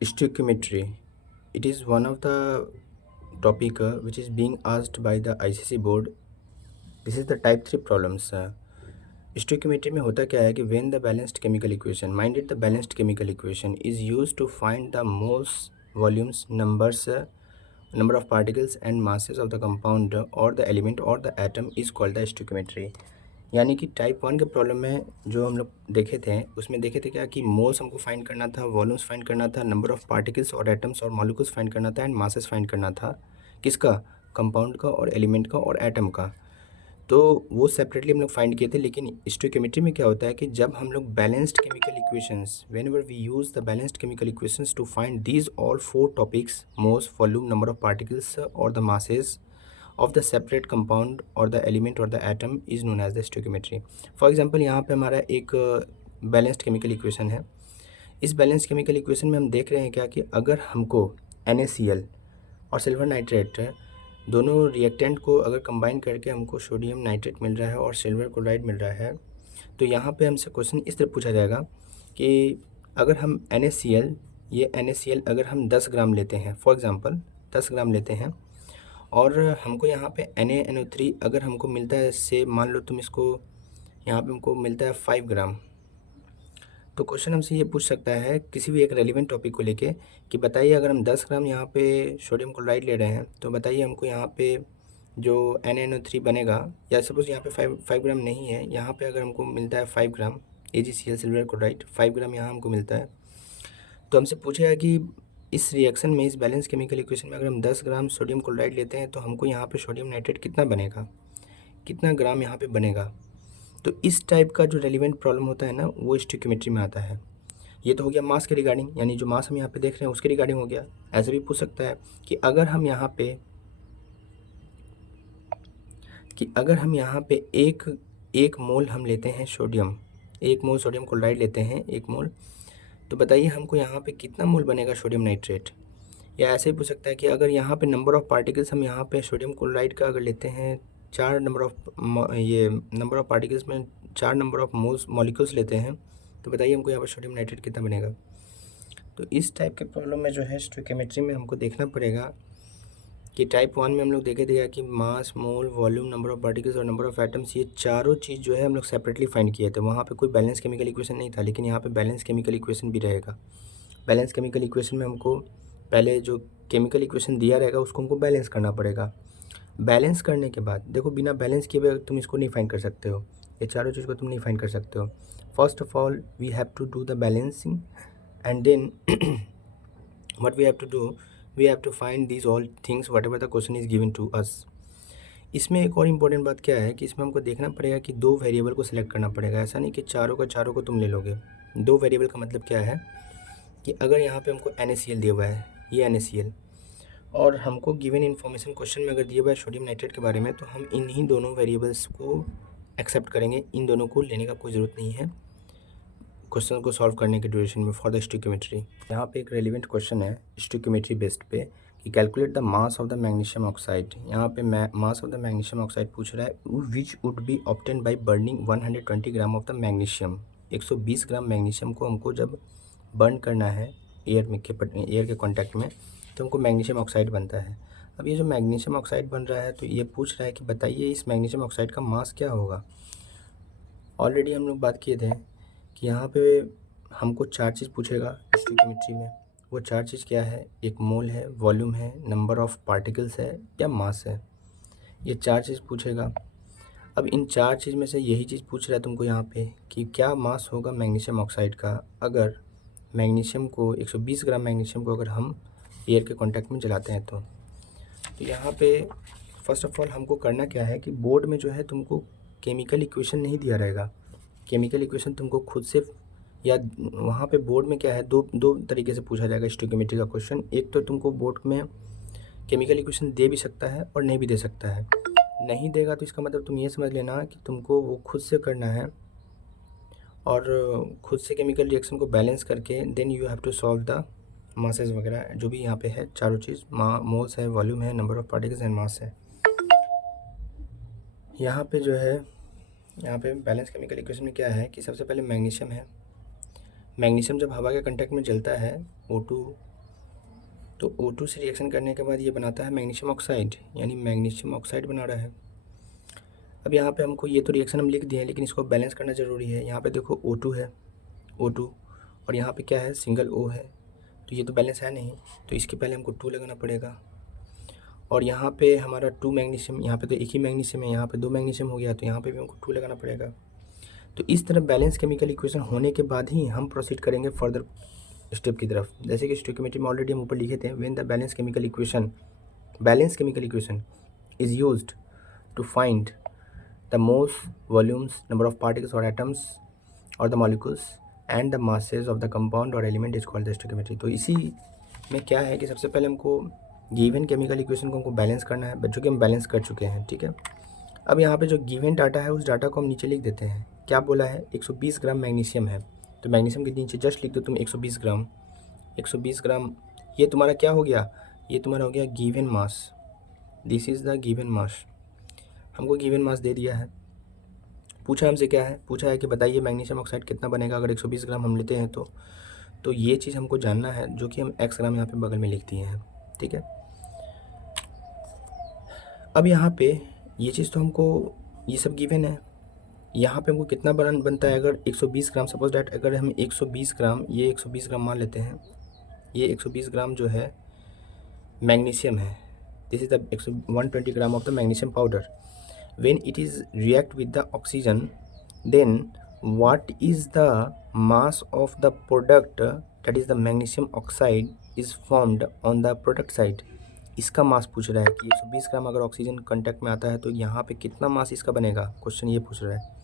Stoichiometry. It is one of the topic which is being asked by the ICC board. This is the type 3 problems. Stoichiometry में होता क्या है कि when the balanced chemical equation, mind it, the balanced chemical equation is used to find the moles, volumes, numbers, number of particles and masses of the compound or the element or the atom is called the stoichiometry. यानी कि type 1 के problem में जो हम लोग देखे थे उसमें देखे थे क्या कि मोल्स हमको फाइंड करना था, वॉल्यूम्स फाइंड करना था, नंबर ऑफ पार्टिकल्स और एटम्स और मॉलिक्यूल्स फाइंड करना था एंड मासेस फाइंड करना था। किसका? कंपाउंड का और एलिमेंट का और एटम का। तो वो सेपरेटली हम लोग फाइंड किए थे। लेकिन स्टोइकियोमेट्री में क्या होता है कि जब हम लोग balanced chemical equations, whenever we use the balanced chemical equations to find these all 4 topics, moles, volume, number of particles और the masses of the separate compound or the element or the atom is known as the stoichiometry. For example, यहाँ पे हमारा एक balanced chemical equation है। इस balanced chemical equation में हम देख रहे हैं क्या कि अगर हमको NaCl और सिल्वर नाइट्रेट दोनों रिएक्टेंट को अगर कंबाइन करके हमको सोडियम नाइट्रेट मिल रहा है और सिल्वर क्लोराइड मिल रहा है, तो यहाँ पे हमसे क्वेश्चन इस तरह पूछा जाएगा कि अगर हम NaCl, ये NaCl अगर हम 10 ग्राम लेते हैं, फॉर एग्ज़ाम्पल 10 ग्राम लेते हैं और हमको यहाँ पे NaNO3 अगर हमको मिलता है, से मान लो तुम इसको, यहाँ पे हमको मिलता है 5 ग्राम। तो क्वेश्चन हमसे ये पूछ सकता है किसी भी एक रेलिवेंट टॉपिक को लेके कि बताइए अगर हम 10 ग्राम यहाँ पे सोडियम क्लोराइड ले रहे हैं तो बताइए हमको यहाँ पे जो NaNO3 बनेगा, या सपोज़ यहाँ पे 5 ग्राम नहीं है, यहाँ पे अगर हमको मिलता है 5 ग्राम AgCl सिल्वर क्लोराइड, 5 ग्राम यहाँ हमको मिलता है, तो हमसे पूछेगा कि इस रिएक्शन में, इस बैलेंस केमिकल इक्वेशन में अगर हम 10 ग्राम सोडियम क्लोराइड लेते हैं तो हमको यहाँ पे सोडियम नाइट्रेट कितना बनेगा, कितना ग्राम यहाँ पे बनेगा। तो इस टाइप का जो रेलिवेंट प्रॉब्लम होता है ना, वो स्टोइकियोमेट्री में आता है। ये तो हो गया मास के रिगार्डिंग, यानी जो मास हम यहाँ पे देख रहे हैं उसके रिगार्डिंग हो गया। ऐसे भी पूछ सकता है कि अगर हम यहाँ पे एक मोल हम लेते हैं सोडियम, 1 मोल सोडियम क्लोराइड लेते हैं, 1 मोल, तो बताइए हमको यहाँ पे कितना मोल बनेगा सोडियम नाइट्रेट। या ऐसे ही पूछ सकता है कि अगर यहाँ पे नंबर ऑफ़ पार्टिकल्स हम यहाँ पे सोडियम क्लोराइड का अगर लेते हैं, 4 नंबर ऑफ़ पार्टिकल्स में 4 नंबर ऑफ़ मॉलिक्यूल्स लेते हैं, तो बताइए हमको यहाँ पर सोडियम नाइट्रेट कितना बनेगा। तो इस टाइप के प्रॉब्लम में जो है स्टोइकियोमेट्री में हमको देखना पड़ेगा कि टाइप 1 में हम लोग देखे थे कि मास, मोल, वॉल्यूम, नंबर ऑफ़ पार्टिकल्स और नंबर ऑफ़ एटम्स, ये चारों चीज़ जो है हम लोग सेपरेटली फाइंड किए थे। वहाँ पे कोई बैलेंस केमिकल इक्वेशन नहीं था, लेकिन यहाँ पे बैलेंस केमिकल इक्वेशन भी रहेगा। बैलेंस केमिकल इक्वेशन में हमको पहले जो केमिकल इक्वेशन दिया रहेगा उसको हमको बैलेंस करना पड़ेगा। बैलेंस करने के बाद देखो, बिना बैलेंस किए हुए तुम इसको नहीं फाइंड कर सकते हो, ये चारों चीज़ को तुम नहीं फाइंड कर सकते हो। First of all we have to do the balancing and then what we have to do, we have to find these all things whatever the question is given to us. इसमें एक और important बात क्या है कि इसमें हमको देखना पड़ेगा कि 2 वेरिएबल को सिलेक्ट करना पड़ेगा। ऐसा नहीं कि चारों का चारों को तुम ले लोगे। 2 वेरिएबल का मतलब क्या है कि अगर यहाँ पे हमको NaCl दिया हुआ है, ये NaCl, और हमको गिवन इन्फॉर्मेशन क्वेश्चन में अगर दिया हुआ है सोडियम नाइट्रेट के बारे में, तो हम इन्हीं दोनों वेरिएबल्स को एक्सेप्ट करेंगे। इन दोनों को लेने का कोई ज़रूरत नहीं है क्वेश्चन को सॉल्व करने के ड्यूरेशन में फॉर द स्टोइकियोमेट्री। यहाँ पे एक रेलिवेंट क्वेश्चन है स्टोइकियोमेट्री बेस्ड पे कि calculate the mass of the magnesium oxide. यहाँ पे मास ऑफ द मैग्नीशियम ऑक्साइड पूछ रहा है which would be obtain by burning 120 gram of the magnesium. 120 gram magnesium को हमको जब बर्न करना है एयर के कॉन्टैक्ट में, तो हमको मैग्नीशियम ऑक्साइड बनता है। अब ये जो मैग्नीशियम ऑक्साइड बन रहा है, तो ये पूछ रहा है कि बताइए इस मैग्नीशियम ऑक्साइड का मास क्या होगा। ऑलरेडी हम लोग बात किए थे कि यहाँ पे हमको 4 चीज़ पूछेगा स्टोइकियोमेट्री में। वो 4 चीज़ क्या है? एक मोल है, वॉल्यूम है, नंबर ऑफ़ पार्टिकल्स है या मास है। ये 4 चीज़ पूछेगा। अब इन 4 चीज़ में से यही चीज़ पूछ रहा है तुमको यहाँ पे कि क्या मास होगा मैग्नीशियम ऑक्साइड का अगर मैग्नीशियम को 120 ग्राम मैग्नीशियम को अगर हम एयर के कांटेक्ट में जलाते हैं। तो यहाँ पे फर्स्ट ऑफ ऑल हमको करना क्या है कि बोर्ड में जो है तुमको केमिकल इक्वेशन नहीं दिया रहेगा। केमिकल इक्वेशन तुमको खुद से, या वहाँ पे बोर्ड में क्या है, दो तरीके से पूछा जाएगा स्टोइकियोमेट्री का क्वेश्चन। एक तो तुमको बोर्ड में केमिकल इक्वेशन दे भी सकता है और नहीं भी दे सकता है। नहीं देगा तो इसका मतलब तुम ये समझ लेना कि तुमको वो खुद से करना है और खुद से केमिकल रिएक्शन को बैलेंस करके then you have to solve the masses वगैरह जो भी यहाँ पे है, चारों चीज़, मोल्स है, वॉल्यूम है, number of particles and mass है। यहाँ पे जो है, यहाँ पे बैलेंस केमिकल इक्वेशन में क्या है कि सबसे पहले मैग्नीशियम है। मैग्नीशियम जब हवा के कांटेक्ट में जलता है O2 तो O2 से रिएक्शन करने के बाद ये बनाता है मैग्नीशियम ऑक्साइड, यानी मैग्नीशियम ऑक्साइड बना रहा है। अब यहाँ पे हमको ये तो रिएक्शन हम लिख दिए हैं, लेकिन इसको बैलेंस करना ज़रूरी है। यहाँ पे देखो O2 है, O2, और यहाँ पे क्या है, सिंगल O है, तो ये तो बैलेंस है नहीं, तो इसके पहले हमको 2 लगाना पड़ेगा। और यहाँ पे हमारा 2 मैग्नीशियम, यहाँ पे तो एक ही मैग्नीशियम है, यहाँ पे 2 मैग्नीशियम हो गया, तो यहाँ पे भी हमको 2 लगाना पड़ेगा। तो इस तरह बैलेंस केमिकल इक्वेशन होने के बाद ही हम प्रोसीड करेंगे फर्दर स्टेप की तरफ। जैसे कि स्टोइकियोमेट्री में ऑलरेडी हम ऊपर लिखे थे, when the balance chemical equation is used to find the moles, volumes, number of particles और एटम्स और the molecules and the masses of the compound और element is called the stoichiometry. तो इसी में क्या है कि सबसे पहले हमको गिवन केमिकल इक्वेशन को हमको बैलेंस करना है, बच्चों के हम बैलेंस कर चुके हैं, ठीक है। अब यहाँ पे जो गिवन डाटा है उस डाटा को हम नीचे लिख देते हैं। क्या बोला है, 120 ग्राम मैग्नीशियम है, तो मैग्नीशियम के नीचे जस्ट लिख दो तुम 120 ग्राम। 120 ग्राम ये तुम्हारा क्या हो गया, ये तुम्हारा हो गया given mass. This is the given mass, हमको गिवन मास दे दिया है। पूछा हमसे क्या है, पूछा है कि बताइए मैग्नीशियम ऑक्साइड कितना बनेगा अगर 120 ग्राम हम लेते हैं तो ये चीज़ हमको जानना है, जो कि हम x ग्राम यहाँ पे बगल में लिख दिए हैं, ठीक है। अब यहाँ पे ये चीज़ तो हमको ये सब गिवन है। यहाँ पे हमको कितना बनता है, अगर 120 ग्राम, सपोज डैट अगर हम 120 ग्राम, ये 120 ग्राम मान लेते हैं, ये 120 ग्राम जो है मैग्नीशियम है, this is the 120 gram of the magnesium powder. When it is react with the oxygen, then what is the mass of the product, that is the magnesium oxide is formed on the product side. इसका mass पूछ रहा है कि 120 ग्राम अगर oxygen contact में आता है तो यहाँ पे कितना मास इसका बनेगा, क्वेश्चन ये पूछ रहा है।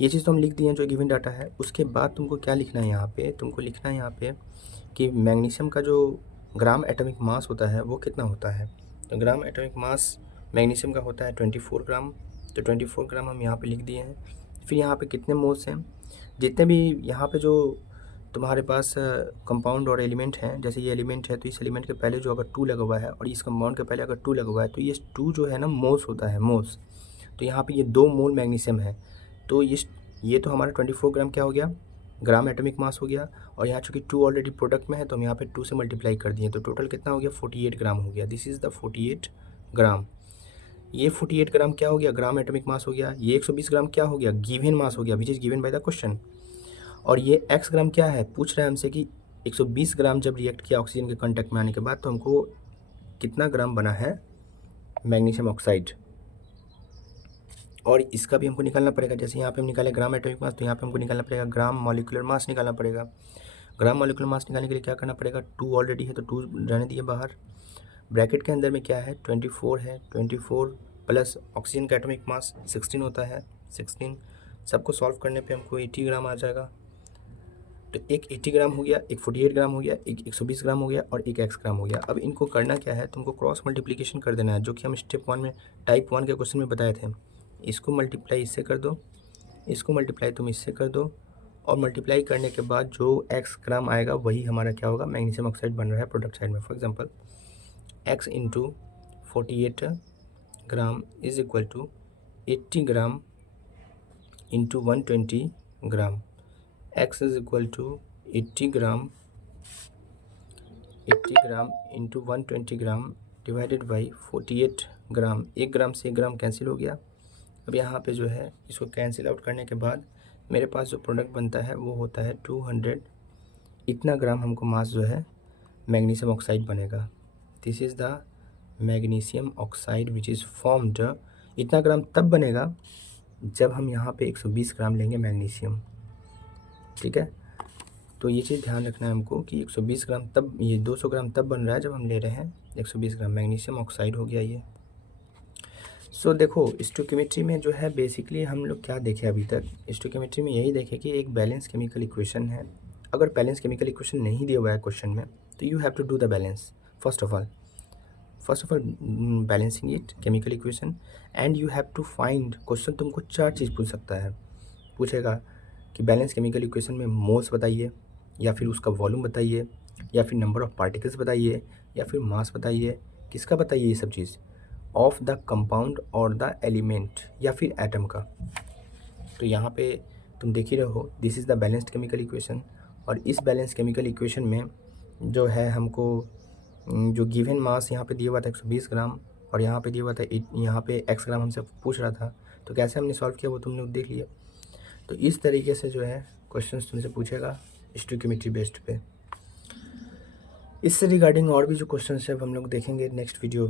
ये चीज़ तो हम लिख दिए हैं जो गिवन डाटा है। उसके बाद तुमको क्या लिखना है, यहाँ पे तुमको लिखना है यहाँ पे कि मैग्नीशियम का जो ग्राम एटॉमिक मास होता है वो कितना होता है। तो ग्राम एटॉमिक मास मैग्नीशियम का होता है 24 ग्राम, तो 24 ग्राम हम यहाँ पे लिख दिए हैं। फिर यहाँ पे कितने मोल्स हैं, जितने भी यहाँ पे जो तुम्हारे पास कंपाउंड और एलिमेंट हैं, जैसे ये एलिमेंट है तो इस एलिमेंट के पहले जो अगर 2 लगा हुआ है और इस कंपाउंड के पहले अगर 2 लगा हुआ है तो ये 2 जो है ना मोल्स होता है, मोल्स। तो यहाँ पे ये 2 मोल मैग्नीशियम है, तो ये तो हमारा 24 ग्राम क्या हो गया, ग्राम एटॉमिक मास हो गया। और यहाँ चूँकि 2 ऑलरेडी प्रोडक्ट में है तो हम यहाँ पे 2 से मल्टीप्लाई कर दिए, तो टोटल कितना हो गया, 48 ग्राम हो गया। दिस इज़ द 48 ग्राम। ये 48 ग्राम क्या हो गया, ग्राम एटॉमिक मास हो गया। ये 120 ग्राम क्या हो गया, गिवन मास हो गया, which is given by the question. और ये x ग्राम क्या है, पूछ रहा है हमसे कि 120 ग्राम जब रिएक्ट किया ऑक्सीजन के कांटेक्ट में आने के बाद तो हमको कितना ग्राम बना है मैग्नीशियम ऑक्साइड, और इसका भी हमको निकालना पड़ेगा। जैसे यहाँ पे हम निकाले ग्राम एटॉमिक मास, तो यहाँ पे हमको निकालना पड़ेगा ग्राम मॉलिक्यूलर मास निकालना पड़ेगा। ग्राम मॉलिक्यूलर मास निकालने के लिए क्या करना पड़ेगा, 2 ऑलरेडी है तो 2 रहने दिए बाहर। ब्रैकेट के अंदर में क्या है, 24 है, 24 प्लस ऑक्सीजन का एटॉमिक मास 16 होता है, 16। सबको सॉल्व करने पे हमको 80 ग्राम आ जाएगा। तो एक 80 ग्राम हो गया, एक 48 ग्राम हो गया, एक 120 ग्राम हो गया और एक x ग्राम हो गया। अब इनको करना क्या है, तुमको क्रॉस मल्टीप्लिकेशन कर देना है, जो कि हम स्टेप 1 में टाइप 1 के क्वेश्चन में बताए थे। इसको मल्टीप्लाई इससे कर दो, इसको मल्टीप्लाई तुम इससे कर दो, और मल्टीप्लाई करने के बाद जो x ग्राम आएगा वही हमारा क्या होगा, मैग्नीशियम ऑक्साइड बन रहा है प्रोडक्ट साइड में। For example x into 48 gram is equal to 80 gram into 120 gram. x is equal to 80 gram into 120 gram divided by 48 gram. 1 gram से 1 ग्राम कैंसिल हो गया। अब यहाँ पे जो है इसको कैंसिल आउट करने के बाद मेरे पास जो प्रोडक्ट बनता है वो होता है 200। इतना ग्राम हमको मास जो है मैग्नीशियम ऑक्साइड बनेगा। This is the magnesium oxide which is formed. इतना ग्राम तब बनेगा जब हम यहाँ पे 120 ग्राम लेंगे मैग्नीशियम, ठीक है। तो ये चीज़ ध्यान रखना है हमको कि 120 ग्राम तब, ये 200 ग्राम तब बन रहा है जब हम ले रहे हैं 120 ग्राम मैग्नीशियम ऑक्साइड हो गया ये। सो देखो स्टोइकियोमेट्री में जो है बेसिकली हम लोग क्या देखे अभी तक, स्टोइकियोमेट्री में यही देखे कि एक बैलेंस केमिकल इक्वेशन है। अगर बैलेंस केमिकल इक्वेशन नहीं दिया हुआ है क्वेश्चन में तो you have to do the balance first of all balancing it chemical equation, and you have to find. Question तुमको 4 चीज़ पूछ सकता है, पूछेगा कि बैलेंस केमिकल इक्वेशन में मोल्स बताइए, या फिर उसका वॉल्यूम बताइए, या फिर नंबर ऑफ पार्टिकल्स बताइए, या फिर मास बताइए। किसका बताइए ये सब चीज़, ऑफ द कंपाउंड और द एलिमेंट, या फिर एटम का। तो यहाँ पे तुम देख ही रहो, this is the balanced chemical equation. और इस बैलेंस केमिकल इक्वेशन में जो है हमको जो गिवन मास यहाँ पे दिया हुआ था 120 ग्राम और यहाँ पे दिया हुआ था यहाँ पे x ग्राम हमसे पूछ रहा था, तो कैसे हमने सॉल्व किया वो तुमने देख लिया। तो इस तरीके से जो है क्वेश्चंस तुमसे पूछेगा स्टोइकियोमेट्री बेस्ड पे। इससे रिगार्डिंग और भी जो क्वेश्चंस है हम लोग देखेंगे नेक्स्ट वीडियो में।